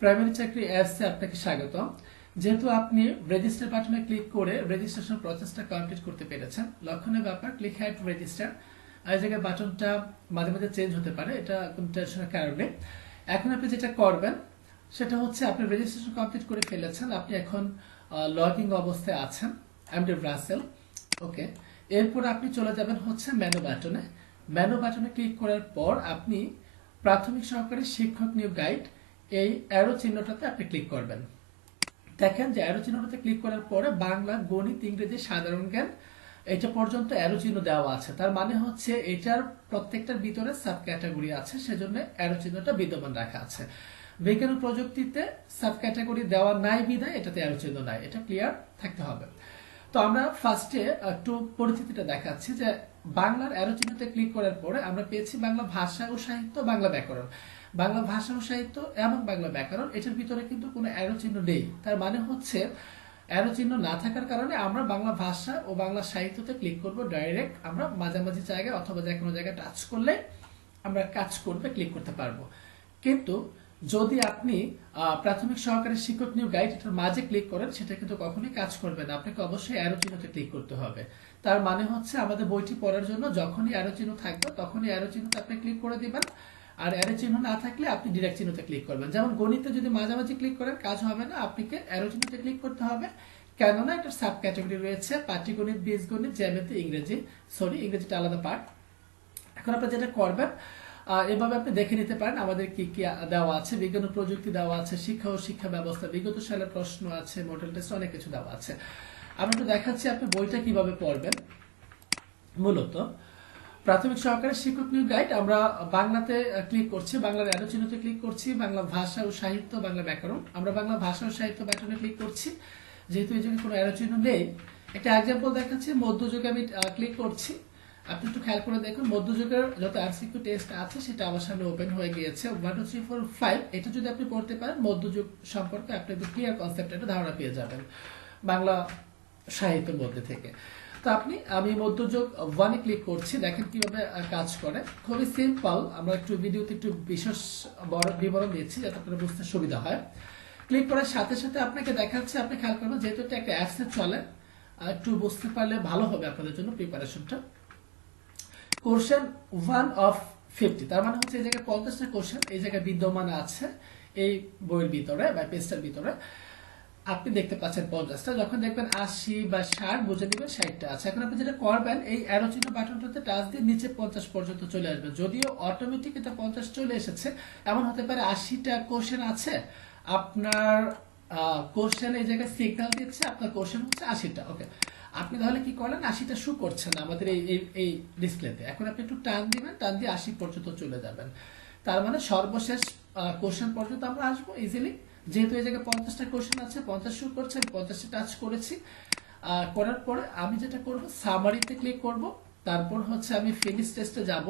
Primary চাকরি অ্যাপসে আপনাকে স্বাগত। যেহেতু আপনি রেজিস্টার বাটনে ক্লিক করে রেজিস্ট্রেশন প্রসেসটা কমপ্লিট করতে পেরেছেন, লক্ষণীয় ব্যাপার ক্লিক হ্যাড রেজিস্টার। এই জায়গায় বাটনটা মাঝে মাঝে চেঞ্জ হতে পারে, এটা কোনো টেনশনের কারণে। এখন আপনি যেটা করবেন সেটা হচ্ছে আপনি রেজিস্ট্রেশন কমপ্লিট করে ফেলেছেন, আপনি এখন লগইন অবস্থায় আছেন এমডি রাসেল। ওকে, এরপর আপনি চলে যাবেন হচ্ছে মেনু বাটনে। মেনু বাটনে ক্লিক করার পর আপনি প্রাথমিক সহকারী শিক্ষক নিয়োগ গাইড এই অ্যারো চিহ্নটাতে আপনি ক্লিক করবেন। দেখেন যে অ্যারো চিহ্নটাতে ক্লিক করার পরে বাংলা, গণিত, ইংরেজি, সাধারণ জ্ঞান এটা পর্যন্ত অ্যারো চিহ্ন দেওয়া আছে। তার মানে হচ্ছে এটার প্রত্যেকটার ভিতরে সাব ক্যাটাগরি আছে, সেজন্য অ্যারো চিহ্নটা বিদ্যমান রাখা আছে। বিজ্ঞান ও প্রযুক্তিতে সাব ক্যাটাগরি দেওয়া নাই বিধায় এটাতে অ্যারো চিহ্ন নাই, এটা ক্লিয়ার থাকতে হবে। তো আমরা ফার্স্টে একটু পরিচিতিটা দেখাচ্ছি যে বাংলার অ্যারো চিহ্নতে ক্লিক করার পরে আমরা পেয়েছি বাংলা ভাষা ও সাহিত্য, বাংলা ব্যাকরণ। বাংলা ভাষা ও সাহিত্য এবং বাংলা ব্যাকরণ এটার ভিতরে কিন্তু কোনো অ্যারো চিহ্ন নেই। তার মানে হচ্ছে অ্যারো চিহ্ন না থাকার কারণে আমরা বাংলা ভাষা ও বাংলা সাহিত্যতে ক্লিক করব ডাইরেক্ট। আমরা মাঝামাঝি জায়গায় অথবা যে কোনো জায়গায় টাচ করলে আমরা কাজ করবে ক্লিক করতে পারবো। কিন্তু যদি আপনি প্রাথমিক সহকারী শিক্ষক নিয়োগ গাইড এটার মাঝে ক্লিক করেন, সেটা কিন্তু কখনোই কাজ করবে না, আপনাকে অবশ্যই অ্যারো চিহ্নতে ক্লিক করতে হবে। তার মানে হচ্ছে আমাদের বইটি পড়ার জন্য যখনই অ্যারো চিহ্ন থাকবে তখনই অ্যারো চিহ্নতে আপনি ক্লিক করে দিবেন, আর অ্যারো চিহ্ন না থাকলে আপনি ডিরেক্ট চিহ্নতে ক্লিক করবেন। যেমন গণিতে যদি মাঝামাঝি ক্লিক করেন কাজ হবে না, আপনাকে অ্যারো চিহ্নতে ক্লিক করতে হবে, কেননা এটার সাব ক্যাটাগরি রয়েছে পাটিগণিত, বীজগণিত, জ্যামিতি, ইংরেজি। ইংরেজিটা আলাদা পার্ট। এখন আপনি যেটা করবেন এভাবে আপনি দেখে নিতে পারেন আমাদের কি কি দেওয়া আছে। বিজ্ঞান ও প্রযুক্তি দেওয়া আছে, শিক্ষা ও শিক্ষা ব্যবস্থা, বিগত সালের প্রশ্ন আছে, মডেল টেস্ট, অনেক কিছু দেওয়া আছে। আমি একটু দেখাচ্ছি আপনি বইটা কিভাবে পড়বেন। মূলত প্রাথমিক সহকারী শিক্ষক নিয়োগ গাইড আমরা বাংলাতে ক্লিক করছি, বাংলার অ্যারো চিহ্নতে ক্লিক করছি, বাংলা ভাষা ও সাহিত্য, বাংলা ব্যাকরণ। আমরা বাংলা ভাষা ও সাহিত্য বাটনে ক্লিক করছি, যেহেতু এই জায়গায় কোনো অ্যারো চিহ্ন নেই। একটা এক্সাম্পল দেখাচ্ছি, মধ্যযুগে আমি ক্লিক করছি। আপনি একটু খেয়াল করে দেখুন মধ্যযুগের যত এমসিকিউ টেস্ট আছে সেটা আমার সামনে ওপেন হয়ে গিয়েছে। 1 2 3 4 5 এটা যদি আপনি পড়তে পারেন মধ্যযুগ সম্পর্কে আপনি একটু ক্লিয়ার কনসেপ্ট একটা ধারণা পেয়ে যাবেন বাংলা সাহিত্যের মধ্যে থেকে। তো আমি মধ্যযুগ 1 এ ক্লিক করছি, দেখেন কিভাবে কাজ করে। খুবই সিম্পল, আমরা একটু ভিডিওতে একটু বিশেষ বড় বিবরণ দিচ্ছি যাতে আপনারা বুঝতে সুবিধা হয়। ক্লিক করার সাথে সাথে আপনাকে দেখাচ্ছে, আপনি খেয়াল করবেন যেহেতু এটা একটা অ্যাপসে চলে, একটু বুঝতে পারলে ভালো হবে আপনাদের জন্য প্রিপারেশনটা। কোশ্চেন 1 of 50, তার মানে হচ্ছে এই জায়গায় 50টা কোশ্চেন এই জায়গায় বিদ্যমান আছে এই বইয়ের ভিতরে বা পেজটার ভিতরে। আপনি দেখতে পাচ্ছেন 50টা, যখন দেখবেন 80 বা 60 বুঝে নেবেন 60টা আছে। এখন আপনি যেটা করবেন এই অ্যারো চিহ্ন বাটনটাতে টাচ দিয়ে নিচে 50 পর্যন্ত চলে আসবে। যদিও অটোমেটিক এটা 50 চলে এসেছে, এমন হতে পারে 80টা কোশ্চেন আছে, আপনার কোশ্চেন এই জায়গায় সিগন্যাল দিচ্ছে আপনার কোশ্চেন হচ্ছে 80টা। ওকে, আপনি তাহলে কি করলেন 80টা শো করছে না আমাদের এই ডিসপ্লেতে। এখন আপনি একটু টান দিবেন, টান দিয়ে 80 পর্যন্ত চলে যাবেন। তার মানে সর্বশেষ কোশ্চেন পর্যন্ত আমরা আসবো ইজিলি। যেহেতু এই জায়গায় 50টা কোশ্চেন আছে, 50 শো করছে, আমি 50টা টাচ করেছি। করার পরে আমি যেটা করব সামারিতে ক্লিক করব, তারপর হচ্ছে আমি ফিনিশ টেস্টে যাব,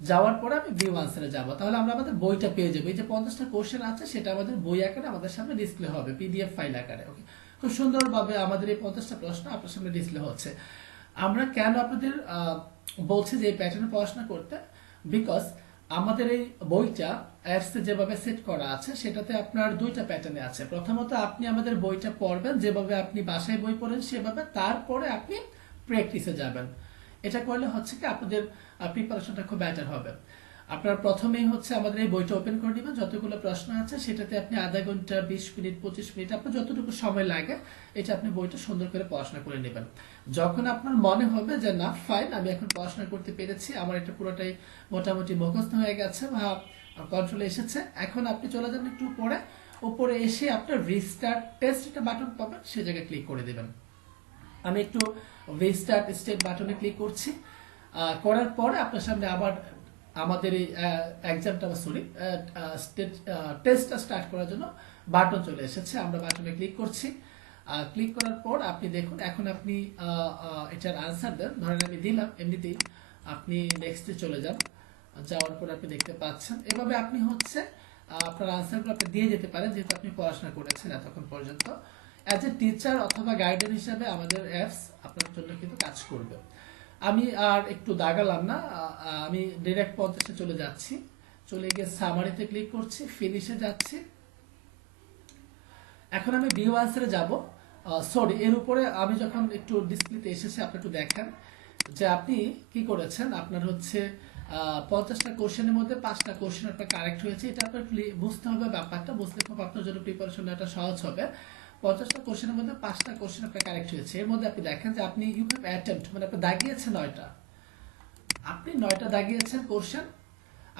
যাওয়ার পরে আমি ভিউ আনসারে যাব। তাহলে আমরা আমাদের বইটা পেয়ে যাবো। এই যে 50টা কোশ্চেন আছে সেটা আমাদের বই আকারে আমাদের সামনে ডিসপ্লে হবে, পিডিএফ ফাইল আকারে। ওকে, খুব সুন্দরভাবে আমাদের এই 50টা প্রশ্ন আপনার সামনে ডিসপ্লে হচ্ছে। আমরা কেন আপনাদের বলছি যে এই প্যাটার্নে পড়াশোনা করতে, বিকজ আমাদের এই বইটা অ্যাপসে যেভাবে সেট করা আছে সেটাতে আপনার দুইটা প্যাটার্নে আছে। প্রথমত আপনি আমাদের বইটা পড়বেন যেভাবে আপনি বাসায় বই পড়েন সেভাবে, তারপরে আপনি প্র্যাকটিসে যাবেন। এটা করলে হচ্ছে কি আপনাদের প্রিপারেশনটা খুব বেটার হবে। আপনার প্রথমেই হচ্ছে আমাদের এই বইটা ওপেন করে নেবেন, যতগুলো প্রশ্ন আছে সেটাতে আপনি আধা ঘন্টা, 20 মিনিট, 25 মিনিট আপনার যতটুকু সময় লাগে এটা আপনি বইটা সুন্দর করে পড়াশোনা করে নেবেন। যখন আপনার মনে হবে যে না ফাইন আমি এখন পড়াশোনা করতে পেরেছি, আমার এটা পুরোটাই মোটামুটি মুখস্থ হয়ে গেছে বা কন্ট্রোলে এসেছে, এখন আপনি চলে যাবেন একটু পরে, উপরে এসে আপনার রিস্টার্ট টেস্ট একটা বাটন পাবেন, সে জায়গায় ক্লিক করে দেবেন। আমি একটু রিস্টার্ট স্টেট বাটনে ক্লিক করছি। করার পরে আপনার সামনে আবার আমাদের এই এক্সামটা টেস্টটা স্টার্ট করার জন্য বাটন চলে এসেছে। আমরা বাটনে ক্লিক করছি। ক্লিক করার পর আপনি দেখুন এখন আপনি এটার আনসার দেন। ধরেন আমি দিলাম এমনিতেই, আপনি নেক্সটে চলে যান। যাওয়ার পর আপনি দেখতে পাচ্ছেন এভাবে আপনি হচ্ছে আপনার আনসারগুলো আপনি দিয়ে যেতে পারেন, যেহেতু আপনি পড়াশোনা করেছেন এতক্ষণ পর্যন্ত। অ্যাজ এ টিচার অথবা গাইডের হিসাবে আমাদের অ্যাপস আপনার জন্য কিন্তু কাজ করবে। আমি আর একটু দাগালাম না, আমি ডিরেক্ট 50-এ চলে যাচ্ছি। চলে গিয়ে সামারিতে ক্লিক করছি, ফিনিশে যাচ্ছি, এখন আমি ভিউ আনসারে যাব। সরি, এর উপরে আমি যখন একটু ডিসপ্লেতে এসেছি, আপনি একটু দেখেন যে আপনি কি করেছেন। আপনার হচ্ছে 50টা কোশ্চেনের মধ্যে 5টা কোশ্চেন আপনার কারেক্ট হয়েছে। এটা আপনার বুঝতে হবে, ব্যাপারটা বুঝতে খুব আপনার জন্য প্রিপারেশন নেওয়াটা সহজ হবে। 50টা কোশ্চেনের মধ্যে 5টা কোশ্চেন আপনার কারেক্ট হয়েছে। এর মধ্যে আপনি দেখেন যে আপনি ইউ হ্যাভ অ্যাটেম্প্ট, মানে আপনি দাগিয়েছেন 9টা, আপনি 9টা দাগিয়েছেন কোশ্চেন।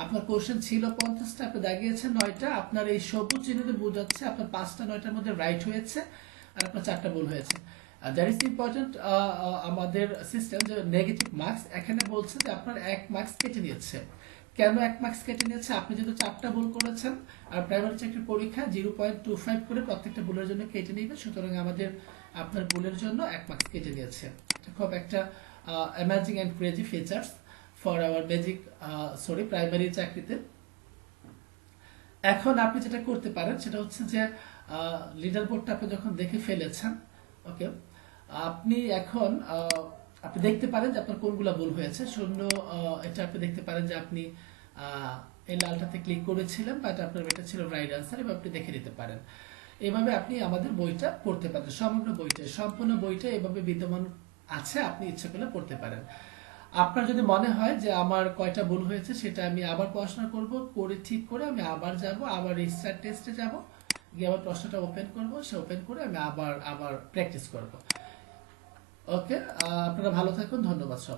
আপনার কোশ্চেন ছিল 50টা, আপনি দাগিয়েছেন 9টা। আপনার এই সবুজ চিহ্নতে বোঝাচ্ছে আপনার 5টা 9টার মধ্যে রাইট হয়েছে, আর আপনার 4টা ভুল হয়েছে। That is important. আমাদের সিস্টেম যে নেগেটিভ মার্কস এখানে বলছে যে আপনার 1 মার্কস কেটে নিয়েছে। কেন 1 মার্কস কেটে নিয়েছে? আপনি যেহেতু 4টা ভুল করেছেন, আর প্রাইমারি চাকরির পরীক্ষা 0.25 করে প্রত্যেকটা ভুলের জন্য কেটে নিবে, সুতরাং আমাদের আপনার ভুলের জন্য 1 মার্কস কেটে নিয়েছে। খুব একটা amazing and crazy features for our basic primary চাকরিতে। এখন আপনি যেটা করতে পারেন সেটা হচ্ছে যে লিডার বোর্ডটা আপনি যখন দেখে ফেলেছেন, ওকে, আপনি এখন আপনি দেখতে পারেন যে আপনার কোনগুলো ভুল হয়েছে। শূন্য, এটা আপনি দেখতে পারেন যে আপনি এই লালটাতে ক্লিক করেছিলেন, বাট আপনার এটা ছিল রাইট আনসার, এবং আপনি দেখে নিতে পারেন। এভাবে আপনি আমাদের বইটা পড়তে পারেন, সমগ্র বইটা, সম্পূর্ণ বইটা এভাবে বিদ্যমান আছে, আপনি ইচ্ছে করলে পড়তে পারেন। আপনার যদি মনে হয় যে আমার কয়টা ভুল হয়েছে সেটা আমি আবার পড়াশোনা করব, করে ঠিক করে আমি আবার যাব, আবার রিস্টার্ট টেস্টে যাব, গিয়ে আবার প্রশ্নটা ওপেন করব, সে ওপেন করে আমি আবার আবার প্র্যাকটিস করব। ওকে, আপনারা ভালো থাকুন, ধন্যবাদ সব।